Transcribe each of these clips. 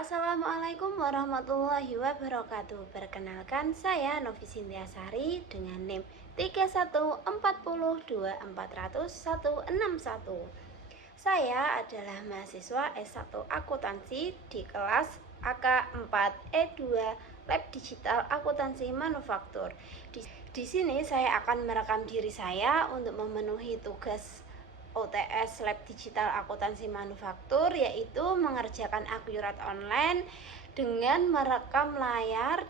Assalamualaikum warahmatullahi wabarakatuh. Perkenalkan, saya Novi Sintiasari dengan NIM 31402400-161. Saya adalah mahasiswa S1 Akuntansi di kelas AK4E2 Lab Digital Akuntansi Manufaktur. Di sini saya akan merekam diri saya untuk memenuhi tugas OTS Lab Digital Akuntansi Manufaktur, yaitu mengerjakan akurat online dengan merekam layar.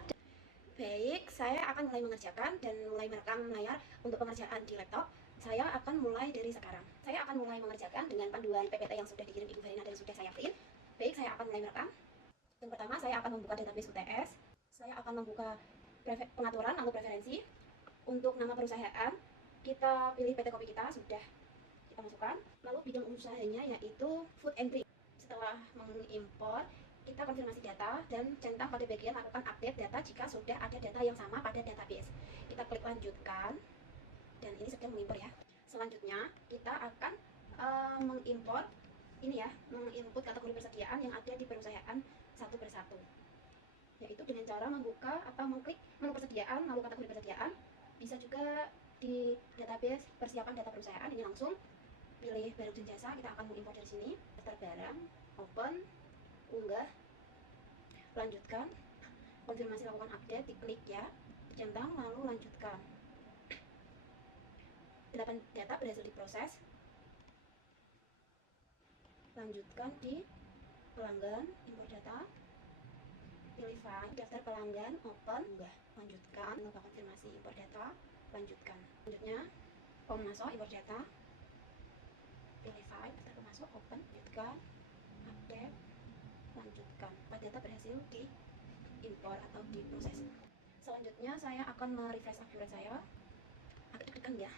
Baik, saya akan mulai mengerjakan dan mulai merekam layar untuk pengerjaan di laptop. Saya akan mulai dari sekarang. Saya akan mulai mengerjakan dengan panduan PPT yang sudah dikirim Ibu Farina dan sudah saya print. Baik, saya akan mulai merekam. Yang pertama, saya akan membuka database UTS. Saya akan membuka pengaturan atau preferensi. Untuk nama perusahaan, kita pilih PT Kopi kita, sudah kita masukkan. Lalu bidang usahanya yaitu food and drink. Setelah mengimpor, kita konfirmasi data dan centang pada bagian lakukan update data jika sudah ada data yang sama pada database. Kita klik lanjutkan dan ini sedang mengimpor ya. Selanjutnya kita akan mengimpor ini ya, menginput kategori persediaan yang ada di perusahaan satu persatu, yaitu dengan cara membuka atau mengklik menu persediaan lalu kategori persediaan. Bisa juga di database persiapan data perusahaan, ini langsung pilih barang dan jasa. Kita akan mengimpor dari sini, daftar barang, open, unggah, lanjutkan, konfirmasi lakukan update, diklik ya, dicentang lalu lanjutkan. 8 data berhasil diproses. Lanjutkan di pelanggan, impor data, pilih file, daftar pelanggan, open, unggah, lanjutkan, lupa konfirmasi impor data, lanjutkan. Selanjutnya pemasok, impor data, pilih file, daftar pemasok, open, lanjutkan, update, lanjutkan. Data berhasil diimpor atau diproses. Selanjutnya saya akan merefresh akurat saya, agak deg-degan ya.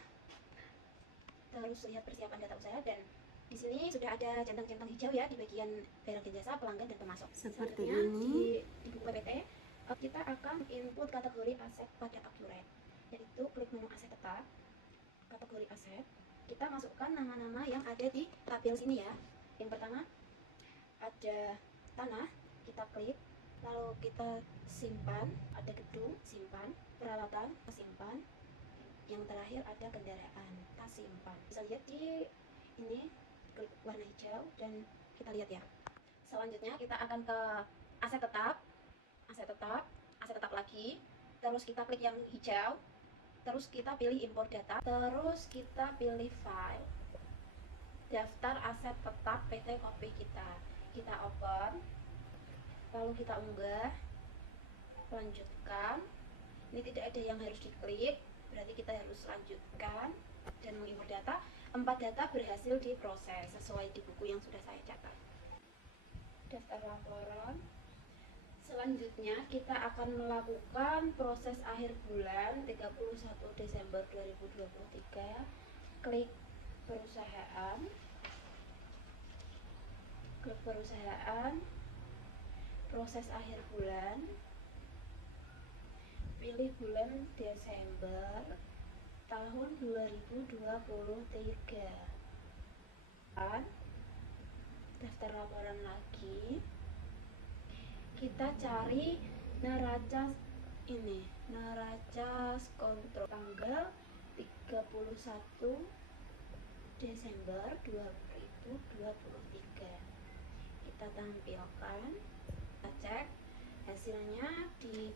Terus lihat persiapan data usaha, dan di sini sudah ada centang-centang hijau ya di bagian barang dan jasa, pelanggan dan pemasok. Seperti ini. Di buku PPT kita akan input kategori aset pada akurat, yaitu klik menu aset tetap, kategori aset. Kita masukkan nama-nama yang ada di tabel sini ya. Yang pertama ada tanah, kita klik, lalu kita simpan, ada gedung, simpan, peralatan, simpan, yang terakhir ada kendaraan, kita simpan. Bisa lihat di ini, klik warna hijau dan kita lihat ya. Selanjutnya kita akan ke aset tetap, aset tetap, aset tetap lagi, terus kita klik yang hijau, terus kita pilih impor data, terus kita pilih file, daftar aset tetap PT Kopi kita open, lalu kita unggah, lanjutkan. Ini tidak ada yang harus diklik, berarti kita harus lanjutkan dan mengimpor data. 4 data berhasil diproses sesuai di buku yang sudah saya catat. Daftar laporan. Selanjutnya kita akan melakukan proses akhir bulan 31 Desember 2023. Klik perusahaan, proses akhir bulan, pilih bulan Desember tahun 2023. Daftar laporan lagi, kita cari neraca ini, neraca kontrol tanggal 31 Desember 2023. Kita tampilkan, kita cek hasilnya di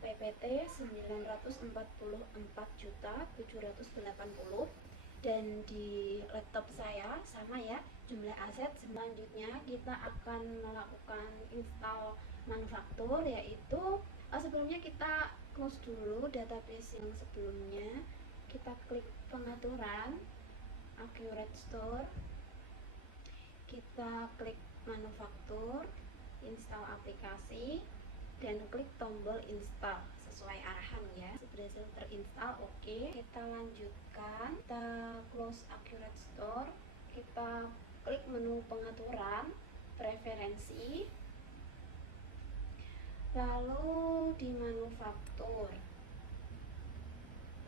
PPT 944.780, dan di laptop saya sama ya jumlah aset. Selanjutnya kita akan melakukan install manufaktur, yaitu sebelumnya kita close dulu database yang sebelumnya. Kita klik pengaturan, Accurate Store, kita klik manufaktur, install aplikasi, dan klik tombol install sesuai arahan ya. Berhasil terinstall, oke. Kita lanjutkan, kita close Accurate Store, kita klik menu pengaturan, preferensi, lalu di manufaktur,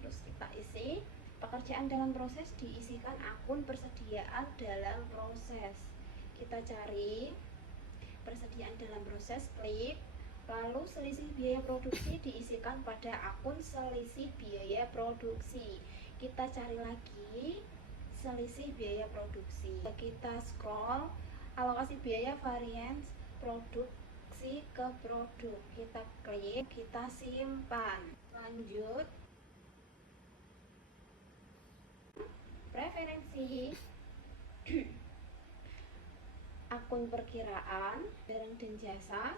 terus kita isi pekerjaan dalam proses, diisikan akun persediaan dalam proses. Kita cari persediaan kebahagiaan dalam proses klik. Lalu selisih biaya produksi diisikan pada akun selisih biaya produksi. Kita cari lagi selisih biaya produksi. Kita scroll alokasi biaya varians produksi ke produk. Kita klik, kita simpan. Lanjut. Preferensi akun perkiraan barang dan jasa,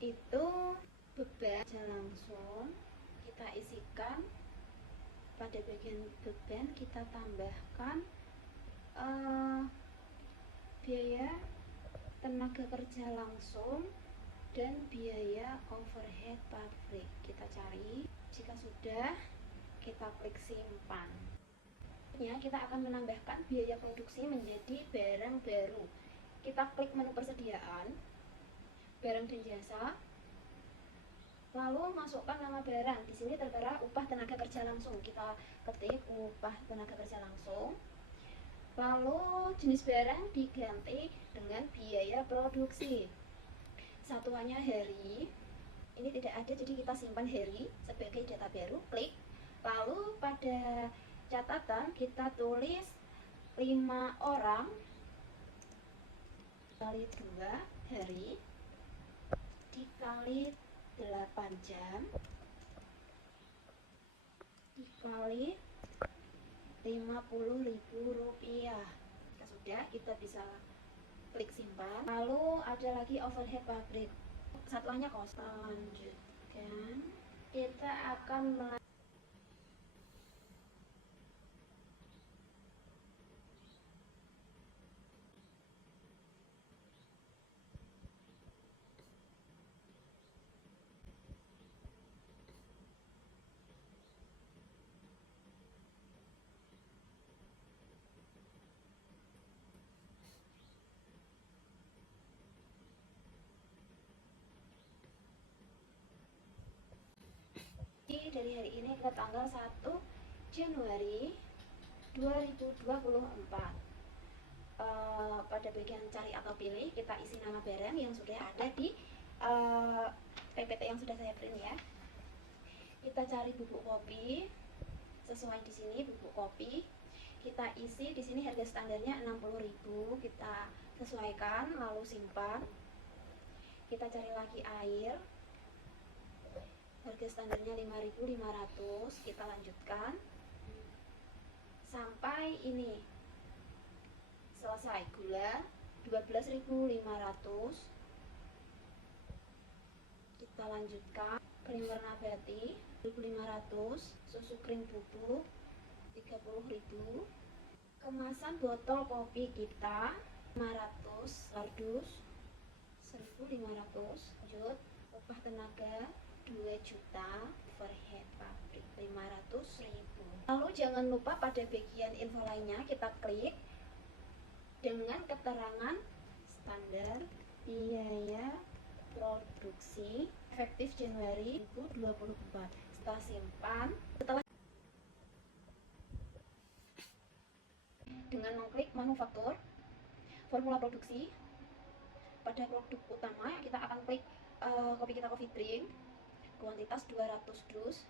itu beban langsung kita isikan. Pada bagian beban kita tambahkan biaya tenaga kerja langsung dan biaya overhead pabrik. Kita cari, jika sudah kita klik simpan. Kita akan menambahkan biaya produksi menjadi barang baru. Kita klik menu persediaan, barang dan jasa, lalu masukkan nama barang. Di sini tertera upah tenaga kerja langsung. Kita ketik upah tenaga kerja langsung. Lalu jenis barang diganti dengan biaya produksi. Satuannya hari. Ini tidak ada, jadi kita simpan hari sebagai data baru. Klik. Lalu pada catatan kita tulis 5 orang kali 2 hari dikali 8 jam dikali Rp50.000. Jika sudah, kita bisa klik simpan. Lalu ada lagi overhead pabrik, satuannya kos. Lanjutkan, kita akan dari hari ini ke tanggal 1 Januari 2024. Pada bagian cari atau pilih, kita isi nama barang yang sudah ada di PPT yang sudah saya print ya. Kita cari bubuk kopi, sesuai di sini bubuk kopi. Kita isi di sini harga standarnya 60.000, kita sesuaikan lalu simpan. Kita cari lagi air, harga standarnya 5.500, kita lanjutkan sampai ini selesai. Gula 12.500, kita lanjutkan. Krim warna nabati 1.500, susu krim bubuk 30.000, kemasan botol kopi kita 500, kardus 1.500. Lanjut, upah tenaga 2 juta, overhead pabrik 500.000. Lalu jangan lupa pada bagian info lainnya kita klik dengan keterangan standar biaya produksi efektif Januari 2024. Setelah simpan, dengan mengklik manufaktur, formula produksi, pada produk utama kita akan klik kopi kita Coffee Drink, kuantitas 200 dus,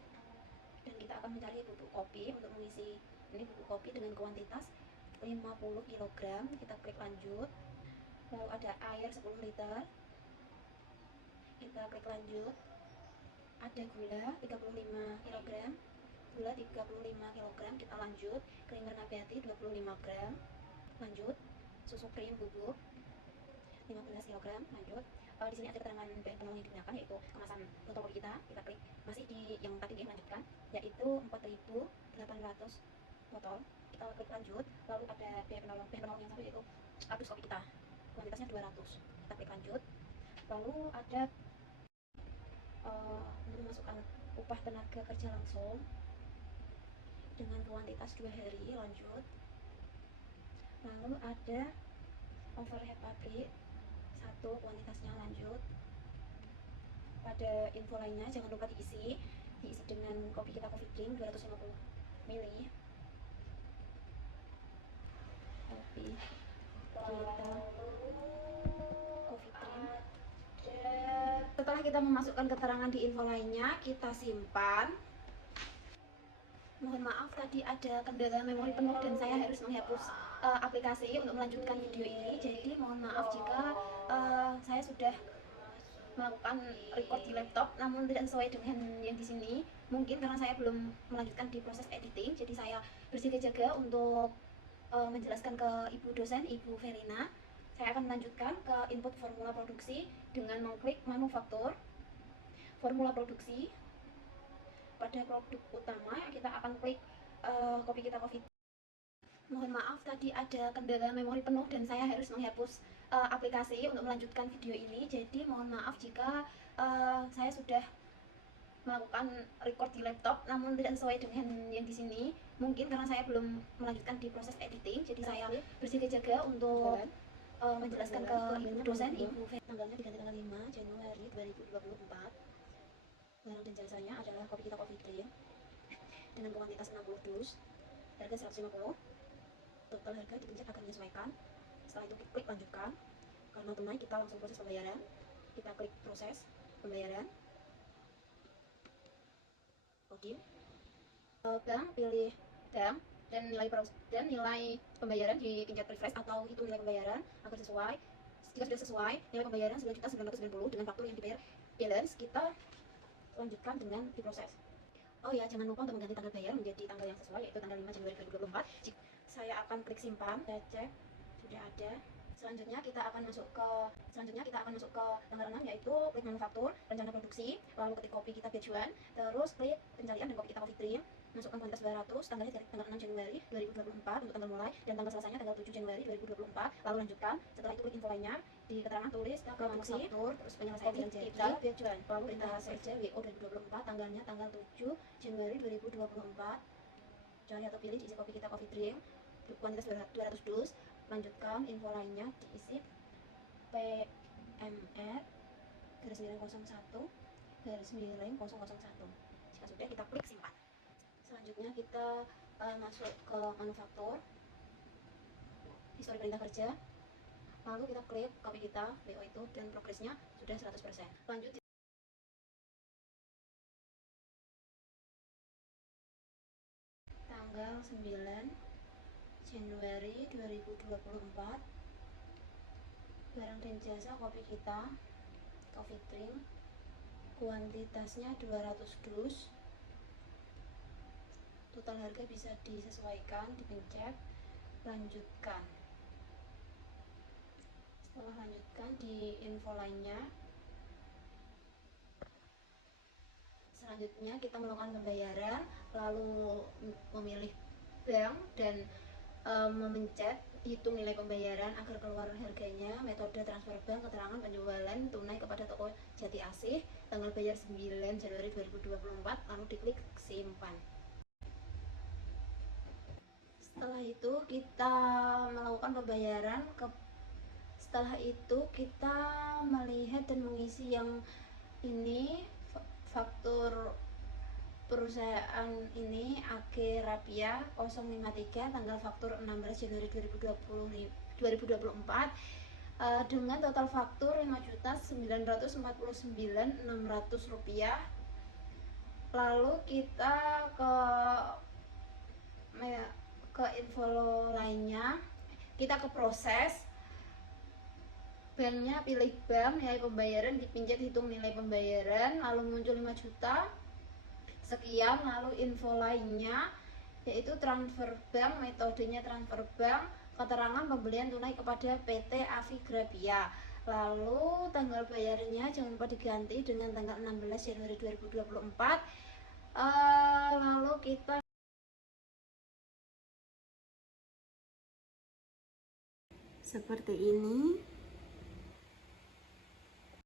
dan kita akan mencari bubuk kopi untuk mengisi ini bubuk kopi dengan kuantitas 50 kg. Kita klik lanjut. Lalu ada air 10 liter, kita klik lanjut. Ada gula 35 kg, gula 35 kg, kita lanjut. Creamer nabati 25 gram, lanjut. Susu krim bubuk 15 kg, lanjut. Di sini ada keterangan bahan penolong yang digunakan, yaitu kemasan botol kopi kita klik masih di yang tadi melanjutkan, yaitu 4.800 botol. Kita klik lanjut. Lalu ada bahan penolong yang satu, yaitu kardus kopi kita, kuantitasnya 200. Kita klik lanjut. Lalu ada untuk memasukkan upah tenaga kerja langsung dengan kuantitas 2 hari, lanjut. Lalu ada overhead pabrik 1, kuantitasnya, lanjut. Pada info lainnya jangan lupa diisi dengan kopi kita Coffee Drink 250 ml, kopi kita Coffee Drink Setelah kita memasukkan keterangan di info lainnya, kita simpan. Mohon maaf tadi ada kendala memori penuh dan saya harus menghapus aplikasi untuk melanjutkan video ini. Jadi mohon maaf jika saya sudah melakukan record di laptop namun tidak sesuai dengan yang di sini. Mungkin karena saya belum melanjutkan di proses editing, jadi saya berjaga-jaga untuk menjelaskan ke Ibu dosen, Ibu Verina. Saya akan melanjutkan ke input formula produksi dengan mengklik manufaktur, formula produksi. Pada produk utama kita akan klik kopi kita coffee. Mohon maaf tadi ada kendala memori penuh dan saya harus menghapus aplikasi untuk melanjutkan video ini. Jadi mohon maaf jika saya sudah melakukan record di laptop namun tidak sesuai dengan yang di sini. Mungkin karena saya belum melanjutkan di proses editing, jadi saya berjaga-jaga untuk menjelaskan ke Ibu dosen, Ibu tanggalnya diganti tanggal 5 Januari 2024. Barang dan jasanya adalah kopi kita coffee drink dengan kuantitas 60 dus, harga 150. Total harga dipencet agar menyesuaikan. Setelah itu klik lanjutkan. Karena tunai kita langsung proses pembayaran. Kita klik proses pembayaran. Oke. Bank, pilih bank dan nilai pembayaran dipencet refresh atau hitung nilai pembayaran agar sesuai. Jika sudah sesuai, nilai pembayaran 9.990 dengan faktur yang dibayar balance, kita lanjutkan dengan diproses. Oh ya, jangan lupa untuk mengganti tanggal bayar menjadi tanggal yang sesuai, yaitu tanggal 5 Januari 2024. Saya akan klik simpan, saya cek sudah ada. Selanjutnya kita akan masuk ke tanggal 6, yaitu klik manufaktur, rencana produksi, lalu ketik kopi kita Bejuan, terus klik pencarian dan kopi kita coffee dream, masukkan kuantitas 200, tanggalnya dari tanggal 6 Januari 2024 untuk tanggal mulai, dan tanggal selesainya tanggal 7 Januari 2024. Lalu lanjutkan. Setelah itu klik info lainnya, di keterangan tulis produksi, terus penyelesaian kita Bejuan, lalu perintah saja WO 2024, tanggalnya tanggal 7 Januari 2024. Cari atau pilih diisi kopi kita coffee dream, kuantitas 200 dus. Lanjutkan info lainnya diisi PMR garis miring 01 garis miring 001. Jika sudah, kita klik simpan. Selanjutnya kita masuk ke manufaktur, histori perintah kerja, lalu kita klik kopi kita BO itu, dan progresnya sudah 100%. Lanjut tanggal 9 Januari 2024, barang dan jasa kopi kita coffee drink, kuantitasnya 200 dus, total harga bisa disesuaikan, dipencet lanjutkan. Setelah lanjutkan, di info lainnya, selanjutnya kita melakukan pembayaran, lalu memilih bank dan memencet hitung nilai pembayaran agar keluar harganya, metode transfer bank, keterangan penjualan tunai kepada toko Jati Asih, tanggal bayar 9 Januari 2024, lalu diklik simpan. Setelah itu kita melakukan pembayaran setelah itu kita melihat dan mengisi yang ini, faktur perusahaan ini AG Rapia 053, tanggal faktur 16 Januari 2024 dengan total faktur Rp5.949.600. Lalu kita ke info lainnya, kita ke proses. Banknya pilih bank, nilai pembayaran dipencet hitung nilai pembayaran, lalu muncul 5 juta sekian. Lalu info lainnya yaitu transfer bank, metodenya transfer bank, keterangan pembelian tunai kepada PT Avi Grapia. Lalu tanggal bayarnya jangan lupa diganti dengan tanggal 16 Januari 2024. Lalu kita seperti ini.